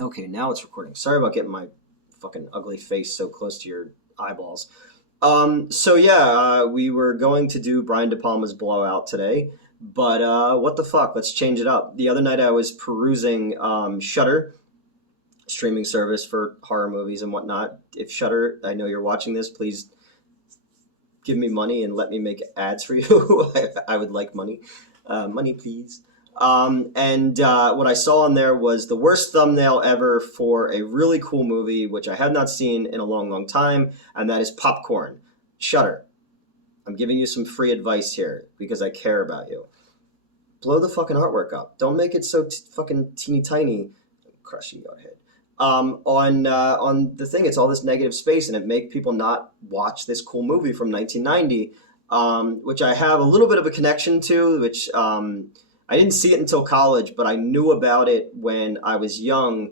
Okay, now it's recording. Sorry about getting my fucking ugly face so close to your eyeballs. So yeah, we were going to do Brian De Palma's Blowout today, but what the fuck? Let's change it up. The other night I was perusing Shudder, streaming service for horror movies and whatnot. If Shudder, I know you're watching this, please give me money and let me make ads for you. I would like money. Money, please. And what I saw on there was the worst thumbnail ever for a really cool movie, which I have not seen in a long, long time, and that is Popcorn. Shutter. I'm giving you some free advice here because I care about you. Blow the fucking artwork up. Don't make it so fucking teeny tiny. Crushing your head. On the thing, it's all this negative space, and it make people not watch this cool movie from 1990, which I have a little bit of a connection to. Which I didn't see it until college, but I knew about it when I was young,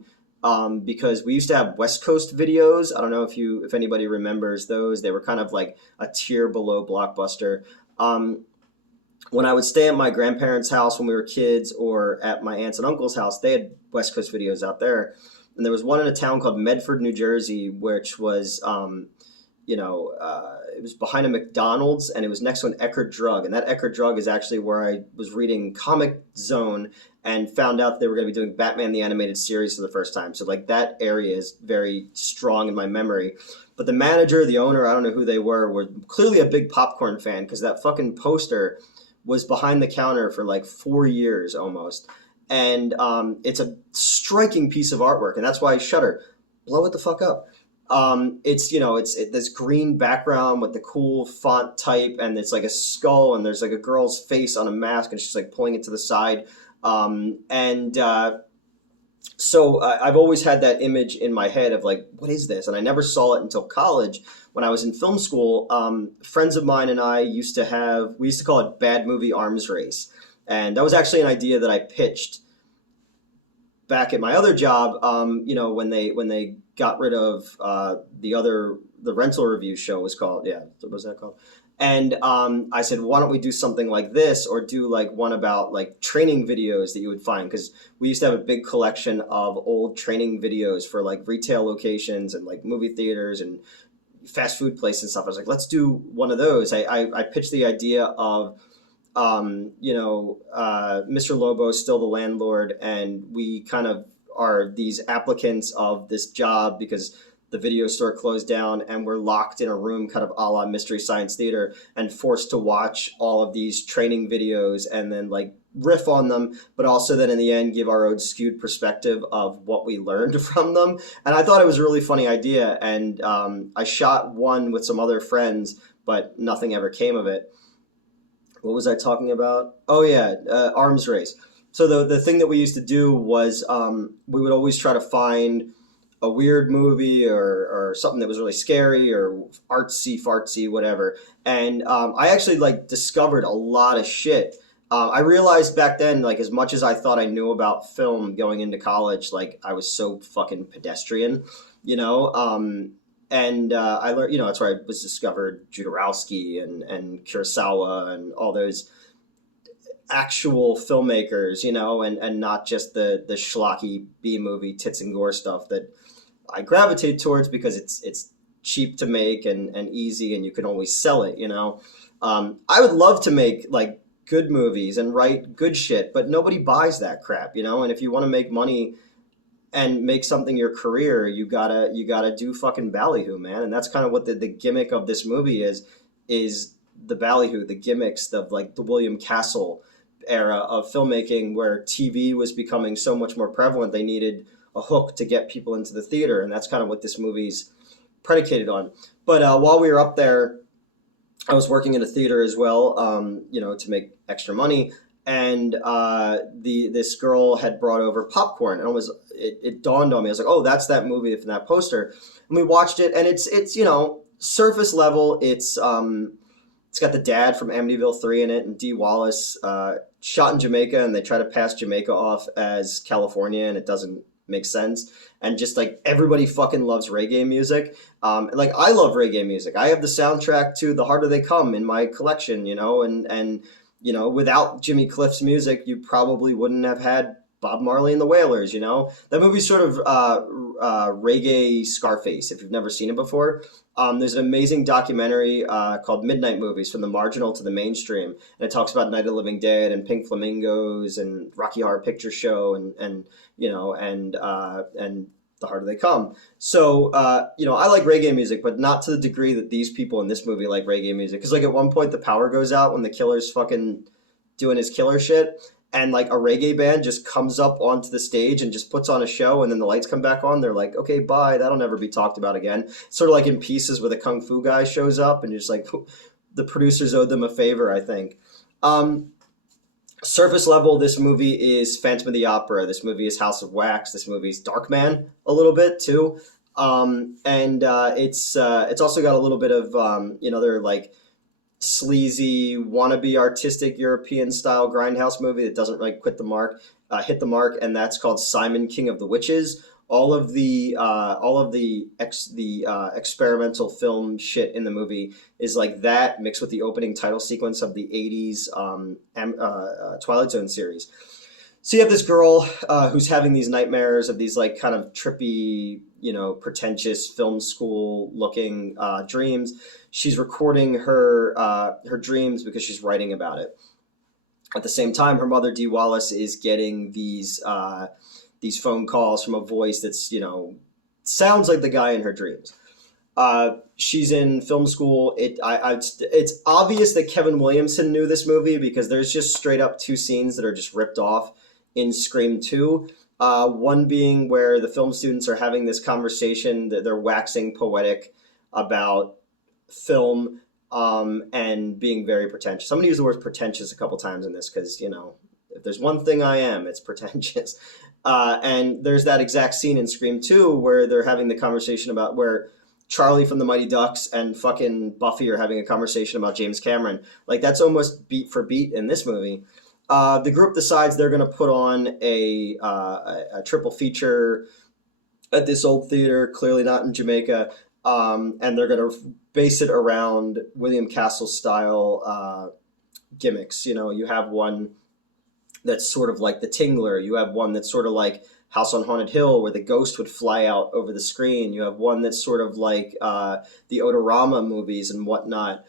because we used to have West Coast videos. I don't know if anybody remembers those. They were kind of like a tier below Blockbuster. When I would stay at my grandparents' house when we were kids, or at my aunts and uncles' house, they had West Coast videos out there. And there was one in a town called Medford, New Jersey, which was, it was behind a McDonald's, and it was next to an Eckerd Drug. And that Eckerd Drug is actually where I was reading Comic Zone and found out that they were going to be doing Batman the Animated Series for the first time. So, like, that area is very strong in my memory. But the manager, the owner, I don't know who they were clearly a big Popcorn fan, because that fucking poster was behind the counter for like 4 years almost. And it's a striking piece of artwork, and that's why Shutter, blow it the fuck up. It's this green background with the cool font type, and it's like a skull, and there's like a girl's face on a mask, and she's like pulling it to the side. And so I've always had that image in my head of like, what is this? And I never saw it until college. When I was in film school, friends of mine and I we used to call it Bad Movie Arms Race. And that was actually an idea that I pitched back at my other job, when they got rid of the rental review show was called, yeah, what was that called? And I said, why don't we do something like this, or do like one about like training videos that you would find? Because we used to have a big collection of old training videos for like retail locations and like movie theaters and fast food places and stuff. I was like, let's do one of those. I pitched the idea of Mr. Lobo is still the landlord, and we kind of are these applicants of this job because the video store closed down, and we're locked in a room kind of a la Mystery Science Theater and forced to watch all of these training videos and then like riff on them, but also then in the end give our own skewed perspective of what we learned from them. And I thought it was a really funny idea, and I shot one with some other friends, but nothing ever came of it. What was I talking about? Oh yeah, arms race. So the thing that we used to do was we would always try to find a weird movie or something that was really scary or artsy fartsy whatever. And I actually like discovered a lot of shit. I realized back then, like, as much as I thought I knew about film going into college, like I was so fucking pedestrian, you know. And I learned, that's where I was discovered Jodorowsky and Kurosawa and all those actual filmmakers, and not just the schlocky B movie tits and gore stuff that I gravitate towards because it's cheap to make and easy, and you can always sell it. I would love to make like good movies and write good shit, but nobody buys that crap, And if you want to make money and make something your career, you gotta do fucking ballyhoo, man. And that's kind of what the gimmick of this movie is the ballyhoo, the gimmicks of like the William Castle era of filmmaking, where TV was becoming so much more prevalent. They needed a hook to get people into the theater, and that's kind of what this movie's predicated on. But while we were up there, I was working in a theater as well, to make extra money. And this girl had brought over popcorn, and it dawned on me. I was like, oh, that's that movie from that poster. And we watched it, and it's surface level. It's got the dad from Amityville 3 in it, and Dee Wallace, shot in Jamaica, and they try to pass Jamaica off as California, and it doesn't make sense. And just like everybody fucking loves reggae music. Like I love reggae music. I have the soundtrack to The Harder They Come in my collection, and without Jimmy Cliff's music, you probably wouldn't have had Bob Marley and the Wailers, you know? That movie's sort of reggae Scarface, if you've never seen it before. There's an amazing documentary called Midnight Movies, From the Marginal to the Mainstream. And it talks about Night of the Living Dead and Pink Flamingos and Rocky Horror Picture Show and you know, and The Harder They Come. So, you know, I like reggae music, but not to the degree that these people in this movie like reggae music. Because, like, at one point, the power goes out when the killer's fucking doing his killer shit. And, like, a reggae band just comes up onto the stage and just puts on a show, and then the lights come back on. They're like, okay, bye. That'll never be talked about again. Sort of like in Pieces where the Kung Fu guy shows up, and just like, the producers owed them a favor, I think. Surface level, this movie is Phantom of the Opera. This movie is House of Wax. This movie is Darkman a little bit too, and it's also got a little bit of you know, they're like sleazy wannabe artistic European style grindhouse movie that doesn't like hit the mark, and that's called Simon King of the Witches. All of the experimental film shit in the movie is like that mixed with the opening title sequence of the 80s Twilight Zone series. So you have this girl who's having these nightmares of these like kind of trippy, you know, pretentious film school looking dreams. She's recording her dreams because she's writing about it. At the same time, her mother, Dee Wallace, is getting these phone calls from a voice that's, you know, sounds like the guy in her dreams. She's in film school. It's obvious that Kevin Williamson knew this movie because there's just straight up two scenes that are just ripped off in Scream 2. One being where the film students are having this conversation that they're waxing poetic about film and being very pretentious. I'm going to use the word pretentious a couple times in this because, you know, if there's one thing I am, it's pretentious. And there's that exact scene in Scream 2 where they're having the conversation about where Charlie from the Mighty Ducks and fucking Buffy are having a conversation about James Cameron. Like, that's almost beat for beat in this movie. The group decides they're going to put on a triple feature at this old theater, clearly not in Jamaica, and they're going to base it around William Castle style gimmicks. You know, you have one that's sort of like The Tingler. You have one that's sort of like House on Haunted Hill, where the ghost would fly out over the screen. You have one that's sort of like the Odorama movies and whatnot.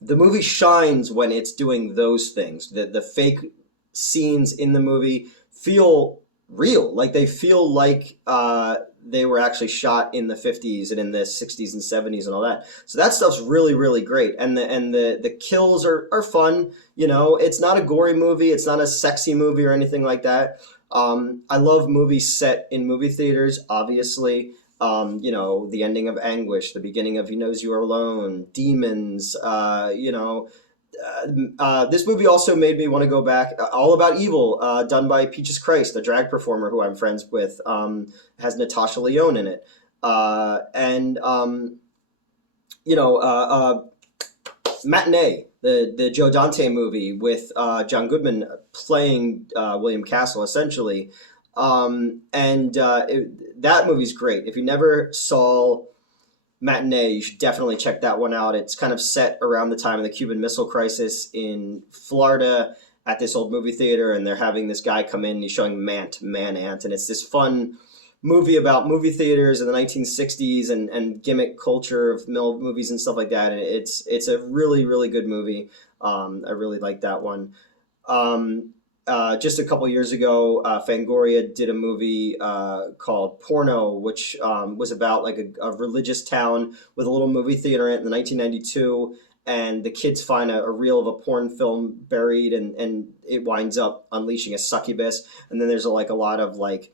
The movie shines when it's doing those things. The fake scenes in the movie feel real. Like, they feel like they were actually shot in the 50s and in the 60s and 70s and all that. So that stuff's really, really great. And the kills are fun. You know, it's not a gory movie. It's not a sexy movie or anything like that. I love movies set in movie theaters, obviously. You know, the ending of Anguish, the beginning of He Knows You Are Alone, Demons, you know. This movie also made me want to go back. All About Evil, done by Peaches Christ, a drag performer who I'm friends with, has Natasha Lyonne in it. You know, Matinee, the Joe Dante movie with John Goodman playing William Castle, essentially. That movie's great. If you never saw Matinee, you should definitely check that one out. It's kind of set around the time of the Cuban Missile Crisis in Florida at this old movie theater, and they're having this guy come in and he's showing Man Ant, and it's this fun movie about movie theaters in the 1960s and gimmick culture of movies and stuff like that, and it's a really, really good movie. I really like that one. Just a couple years ago, Fangoria did a movie called Porno, which was about like a religious town with a little movie theater in it in 1992, and the kids find a reel of a porn film buried, and it winds up unleashing a succubus, and then there's a lot of like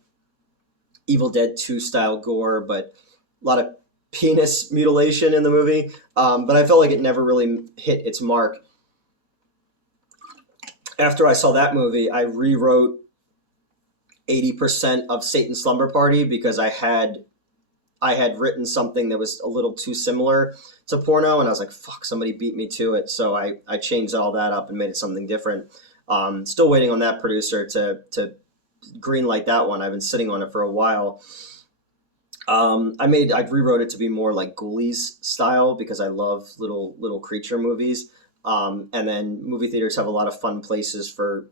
Evil Dead 2 style gore, but a lot of penis mutilation in the movie, but I felt like it never really hit its mark. After I saw that movie, I rewrote 80% of Satan's Slumber Party because I had written something that was a little too similar to Porno, and I was like, fuck, somebody beat me to it. So I changed all that up and made it something different. Still waiting on that producer to greenlight that one. I've been sitting on it for a while. I rewrote it to be more like Ghoulies style because I love little creature movies. And then movie theaters have a lot of fun places for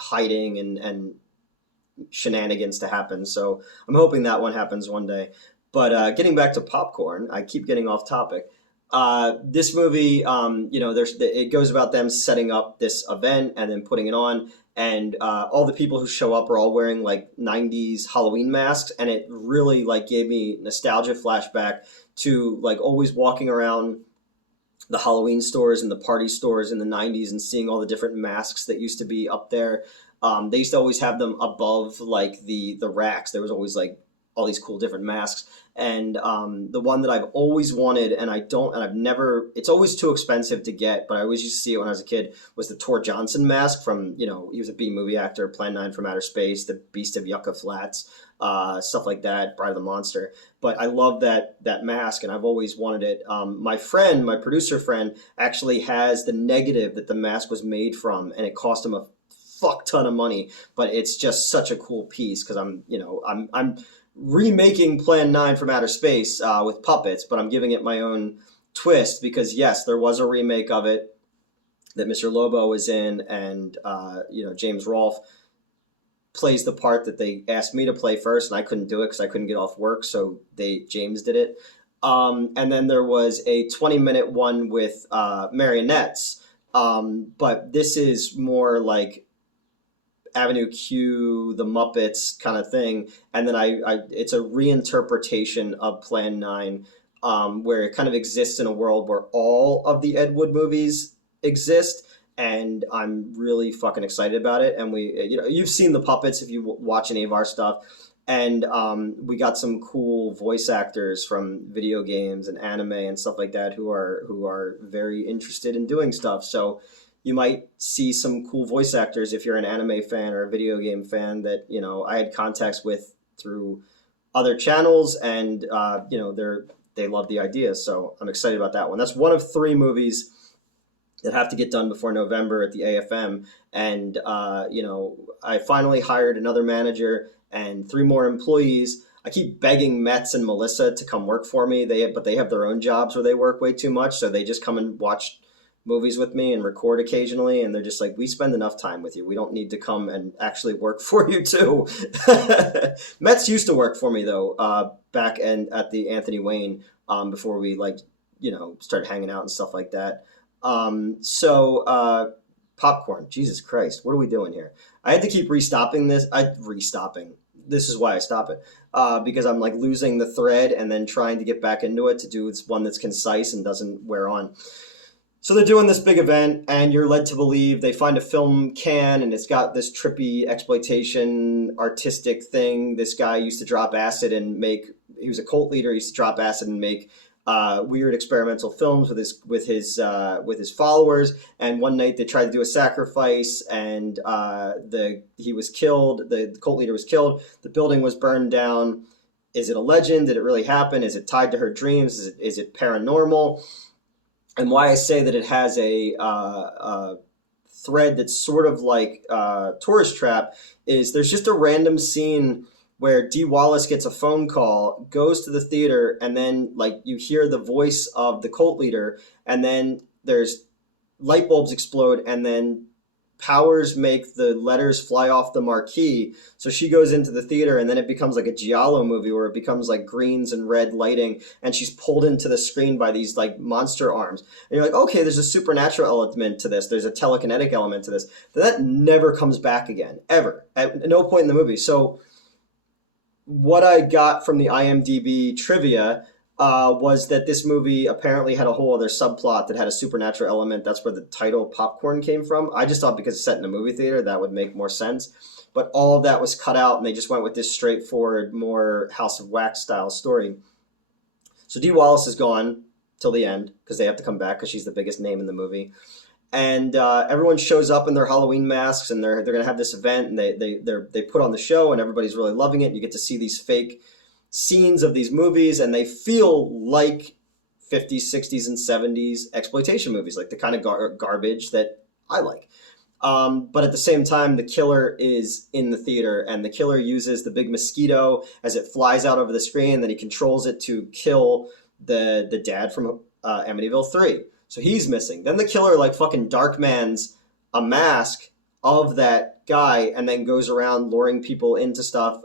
hiding and shenanigans to happen. So I'm hoping that one happens one day. But getting back to popcorn, I keep getting off topic. This movie, it goes about them setting up this event and then putting it on, and all the people who show up are all wearing like '90s Halloween masks, and it really like gave me nostalgia flashback to like always walking around the Halloween stores and the party stores in the '90s and seeing all the different masks that used to be up there. They used to always have them above like the racks. There was always like all these cool different masks. And the one that I've always wanted, and I've never, it's always too expensive to get, but I always used to see it when I was a kid, was the Tor Johnson mask from, he was a B movie actor, Plan 9 from Outer Space, The Beast of Yucca Flats, stuff like that, Bride of the Monster. But I love that mask, and I've always wanted it. My producer friend, actually has the negative that the mask was made from, and it cost him a fuck ton of money, but it's just such a cool piece because I'm remaking Plan 9 from Outer Space with puppets, but I'm giving it my own twist because, yes, there was a remake of it that Mr. Lobo was in, and, James Rolfe plays the part that they asked me to play first, and I couldn't do it because I couldn't get off work, so James did it. And then there was a 20-minute one with marionettes, but this is more like Avenue Q, the Muppets kind of thing, and then it's a reinterpretation of Plan 9, where it kind of exists in a world where all of the Ed Wood movies exist, and I'm really fucking excited about it. And you've seen the puppets if you watch any of our stuff, and we got some cool voice actors from video games and anime and stuff like that who are very interested in doing stuff. So you might see some cool voice actors if you're an anime fan or a video game fan that, I had contacts with through other channels, and, they love the idea. So I'm excited about that one. That's one of 3 movies that have to get done before November at the AFM. And, I finally hired another manager and 3 more employees. I keep begging Metz and Melissa to come work for me. But they have their own jobs where they work way too much. So they just come and watch movies with me and record occasionally, and they're just like, we spend enough time with you, we don't need to come and actually work for you too. Metz used to work for me though, back at the Anthony Wayne, before we started hanging out and stuff like that. Popcorn, Jesus Christ, what are we doing here? I had to keep restocking this. This is why I stop it, because I'm like losing the thread and then trying to get back into it to do one that's concise and doesn't wear on. So they're doing this big event, and you're led to believe they find a film can, and it's got this trippy exploitation artistic thing. This guy used to drop acid and he was a cult leader. He used to drop acid and make weird experimental films with his followers. And one night they tried to do a sacrifice, and he was killed. The cult leader was killed. The building was burned down. Is it a legend? Did it really happen? Is it tied to her dreams? Is it paranormal? And why I say that it has a thread that's sort of like Tourist Trap is there's just a random scene where Dee Wallace gets a phone call, goes to the theater, and then you hear the voice of the cult leader, and then there's light bulbs explode, and then powers make the letters fly off the marquee. So she goes into the theater, and then it becomes like a Giallo movie where it becomes like greens and red lighting, and she's pulled into the screen by these monster arms. And you're like, okay, there's a supernatural element to this. There's a telekinetic element to this. But that never comes back again, ever, at no point in the movie. So what I got from the IMDb trivia was that this movie apparently had a whole other subplot that had a supernatural element. That's where the title Popcorn came from. I just thought because it's set in a movie theater, that would make more sense. But all of that was cut out, and they just went with this straightforward, more House of Wax style story. So Dee Wallace is gone till the end because they have to come back because she's the biggest name in the movie. And everyone shows up in their Halloween masks, and they're going to have this event, and they put on the show, and everybody's really loving it. And you get to see these fake scenes of these movies, and they feel like 50s, 60s, and 70s exploitation movies, like the kind of garbage that I like. But at the same time, the killer is in the theater, and the killer uses the big mosquito as it flies out over the screen, and then he controls it to kill the dad from Amityville 3. So he's missing. Then the killer fucking Darkman's a mask of that guy, and then goes around luring people into stuff.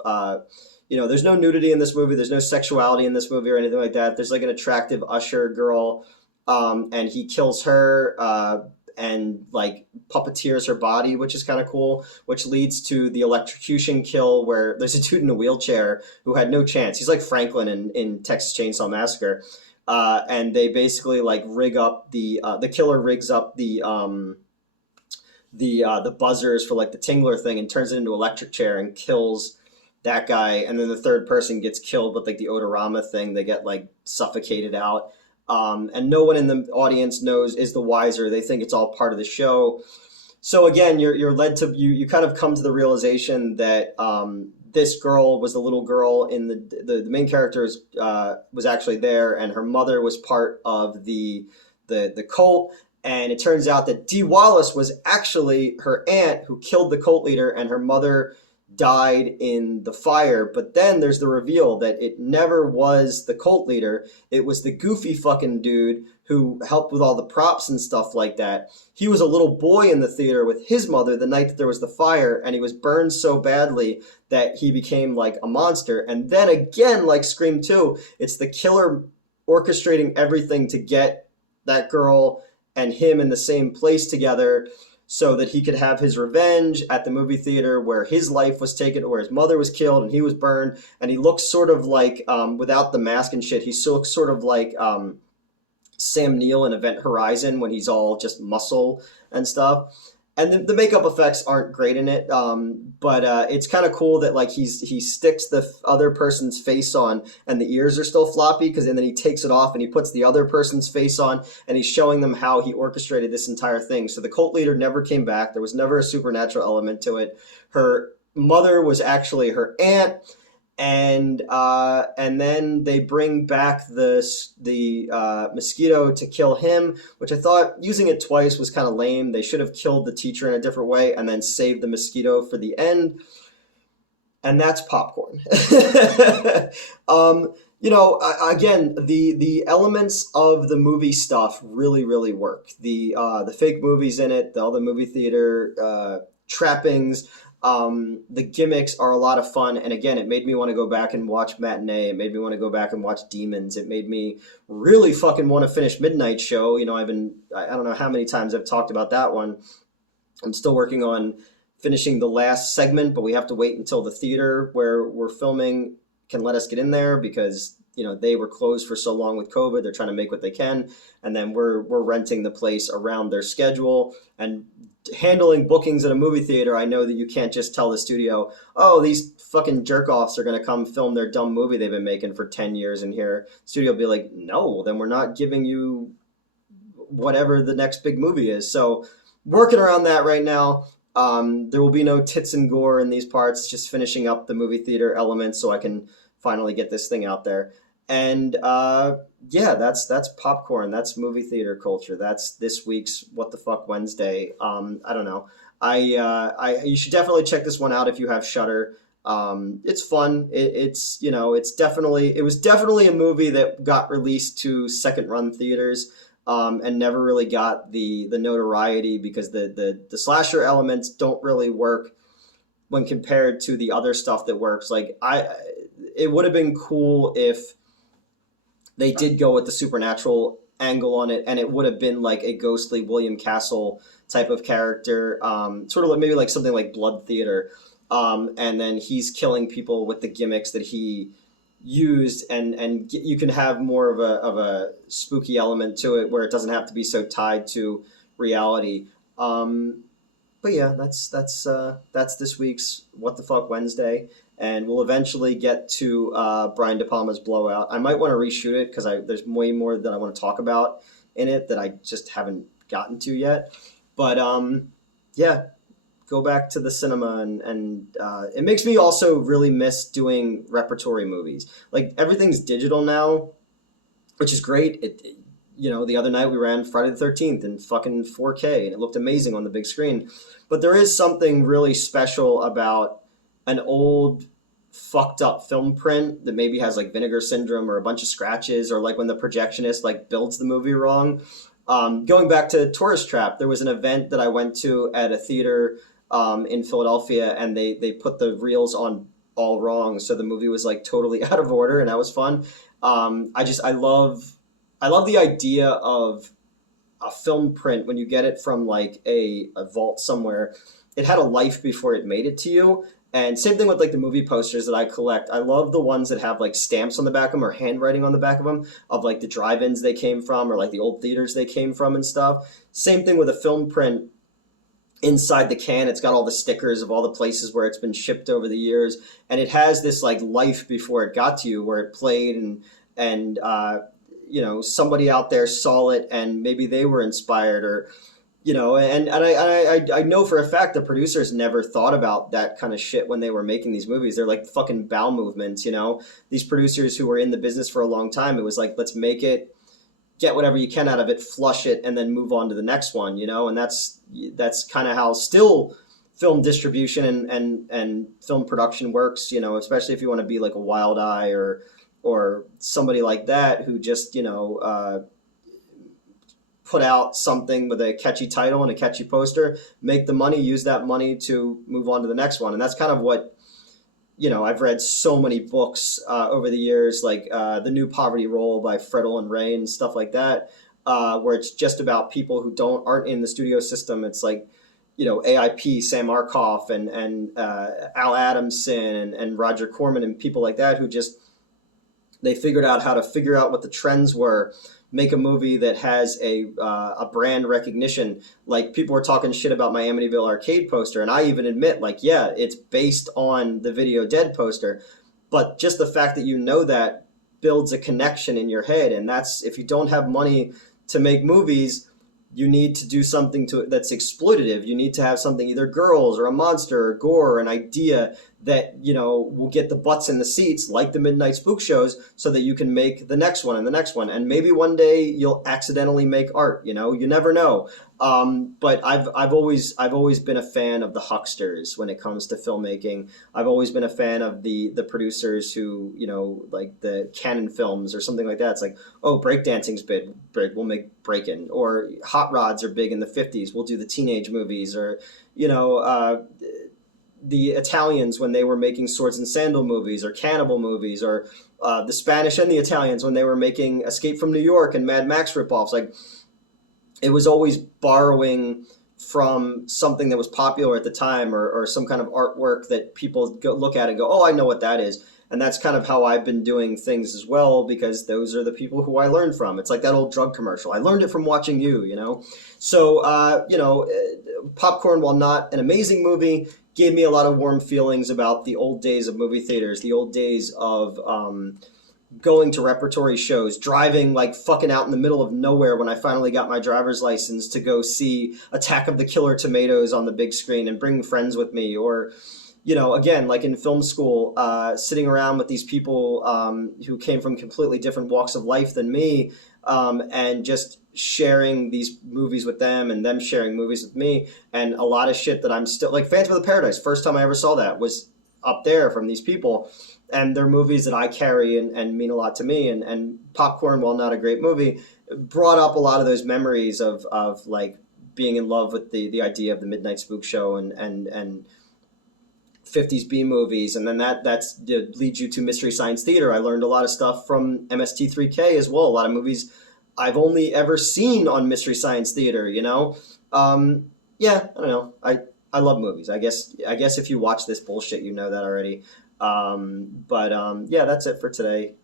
There's no nudity in this movie. There's no sexuality in this movie or anything like that. There's like an attractive usher girl, and he kills her and like puppeteers her body, which is kind of cool. Which leads to the electrocution kill, where there's a dude in a wheelchair who had no chance. He's like Franklin in Texas Chainsaw Massacre, and they basically like rig up the killer rigs up the buzzers for like the tingler thing and turns it into an electric chair and kills that guy, and then the third person gets killed with like the odorama thing. They get like suffocated out, and no one in the audience is the wiser. They think it's all part of the show. So again, you're led to you kind of come to the realization that this girl was the little girl in the main character was actually there, and her mother was part of the cult. And it turns out that Dee Wallace was actually her aunt who killed the cult leader, and her mother died in the fire. But then there's the reveal that it never was the cult leader. It was the goofy fucking dude who helped with all the props and stuff like that. He was a little boy in the theater with his mother the night that there was the fire, and he was burned so badly that he became like a monster. And then again, like Scream 2, it's the killer orchestrating everything to get that girl and him in the same place together so that he could have his revenge at the movie theater where his life was taken, where his mother was killed and he was burned. And he looks sort of like, without the mask and shit, he looks sort of like Sam Neill in Event Horizon when he's all just muscle and stuff. And the makeup effects aren't great in it, but it's kind of cool that like he sticks the other person's face on and the ears are still floppy, because then he takes it off and he puts the other person's face on, and he's showing them how he orchestrated this entire thing. So the cult leader never came back. There was never a supernatural element to it. Her mother was actually her aunt. And then they bring back the mosquito to kill him, which I thought using it twice was kind of lame. They should have killed the teacher in a different way and then saved the mosquito for the end. And that's popcorn. Again, the elements of the movie stuff really, really work. The fake movies in it, all the movie theater trappings. The gimmicks are a lot of fun, and again, it made me want to go back and watch Matinee. It made me want to go back and watch Demons. It made me really fucking want to finish Midnight Show. I don't know how many times I've talked about that one. I'm still working on finishing the last segment, but we have to wait until the theater where we're filming can let us get in there, because they were closed for so long with COVID. They're trying to make what they can, and then we're renting the place around their schedule. And handling bookings at a movie theater, I know that you can't just tell the studio, oh, these fucking jerk-offs are going to come film their dumb movie they've been making for 10 years in here. The studio will be like, no, then we're not giving you whatever the next big movie is. So working around that right now. There will be no tits and gore in these parts, just finishing up the movie theater elements so I can finally get this thing out there. And that's popcorn. That's movie theater culture. That's this week's What the Fuck Wednesday. I don't know. You should definitely check this one out if you have Shudder. It's fun. It was definitely a movie that got released to second run theaters, and never really got the notoriety, because the slasher elements don't really work when compared to the other stuff that works. It would have been cool if they did go with the supernatural angle on it, and it would have been like a ghostly William Castle type of character, sort of like maybe like something like Blood Theater, and then he's killing people with the gimmicks that he used, and you can have more of a spooky element to it where it doesn't have to be so tied to reality. But yeah, that's this week's What the Fuck Wednesday. And we'll eventually get to Brian De Palma's Blowout. I might want to reshoot it because there's way more that I want to talk about in it that I just haven't gotten to yet. But go back to the cinema, and it makes me also really miss doing repertory movies. Like, everything's digital now, which is great. The other night we ran Friday the 13th in fucking 4K, and it looked amazing on the big screen. But there is something really special about an old fucked up film print that maybe has like vinegar syndrome or a bunch of scratches, or like when the projectionist like builds the movie wrong. Going back to Tourist Trap, there was an event that I went to at a theater in Philadelphia, and they put the reels on all wrong, so the movie was like totally out of order, and that was fun. I love the idea of a film print when you get it from like a vault somewhere. It had a life before it made it to you. And same thing with like the movie posters that I collect. I love the ones that have like stamps on the back of them or handwriting on the back of them of like the drive-ins they came from or like the old theaters they came from and stuff. Same thing with a film print. Inside the can, it's got all the stickers of all the places where it's been shipped over the years, and it has this like life before it got to you, where it played, and you know, somebody out there saw it and maybe they were inspired, or you know, and I know for a fact the producers never thought about that kind of shit when they were making these movies. They're like fucking bowel movements, you know. These producers who were in the business for a long time, it was like, let's make it, get whatever you can out of it, flush it, and then move on to the next one, you know. And that's kind of how still film distribution and film production works, you know, especially if you want to be like a Wild Eye or somebody like that who just, you know, put out something with a catchy title and a catchy poster, make the money, use that money to move on to the next one. And that's kind of what, you know, I've read so many books over the years, like The New Poverty Role by Fredel and Ray and stuff like that, where it's just about people who aren't in the studio system. It's like, you know, AIP, Sam Arkoff, and Al Adamson and Roger Corman and people like that who just, they figured out how to figure out what the trends were, make a movie that has a brand recognition. Like people were talking shit about my Amityville Arcade poster, and I even admit, like, yeah, it's based on the Video Dead poster, but just the fact that you know that builds a connection in your head. And that's, if you don't have money to make movies, you need to do something that's exploitative. You need to have something, either girls or a monster or gore, or an idea that, you know, will get the butts in the seats like the Midnight Spook shows, so that you can make the next one and the next one. And maybe one day you'll accidentally make art, you know, you never know. But I've always been a fan of the hucksters when it comes to filmmaking. I've always been a fan of the producers who, you know, like the Canon Films or something like that. It's like, oh, breakdancing's big, we'll make Breakin'. Or hot rods are big in the 50s, we'll do the teenage movies. Or, you know, the Italians when they were making swords and sandal movies or cannibal movies, or the Spanish and the Italians when they were making Escape from New York and Mad Max ripoffs. Like, it was always borrowing from something that was popular at the time, or some kind of artwork that people look at and go, oh, I know what that is. And that's kind of how I've been doing things as well, because those are the people who I learned from. It's like that old drug commercial. I learned it from watching you, you know? So, you know, Popcorn, while not an amazing movie, gave me a lot of warm feelings about the old days of movie theaters, the old days of going to repertory shows, driving like fucking out in the middle of nowhere when I finally got my driver's license to go see Attack of the Killer Tomatoes on the big screen and bring friends with me. Or, you know, again, like in film school, sitting around with these people who came from completely different walks of life than me, and just sharing these movies with them and them sharing movies with me. And a lot of shit that I'm still, like Phantom of the Paradise, first time I ever saw that was up there from these people. And they're movies that I carry and mean a lot to me. And Popcorn, while not a great movie, brought up a lot of those memories of like being in love with the idea of the Midnight Spook show and 50s B movies. And then that leads you to Mystery Science Theater. I learned a lot of stuff from MST3K as well. A lot of movies I've only ever seen on Mystery Science Theater, you know? Yeah, I don't know. I love movies. I guess if you watch this bullshit, you know that already. Yeah, that's it for today.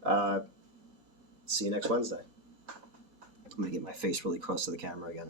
See you next Wednesday. I'm going to get my face really close to the camera again.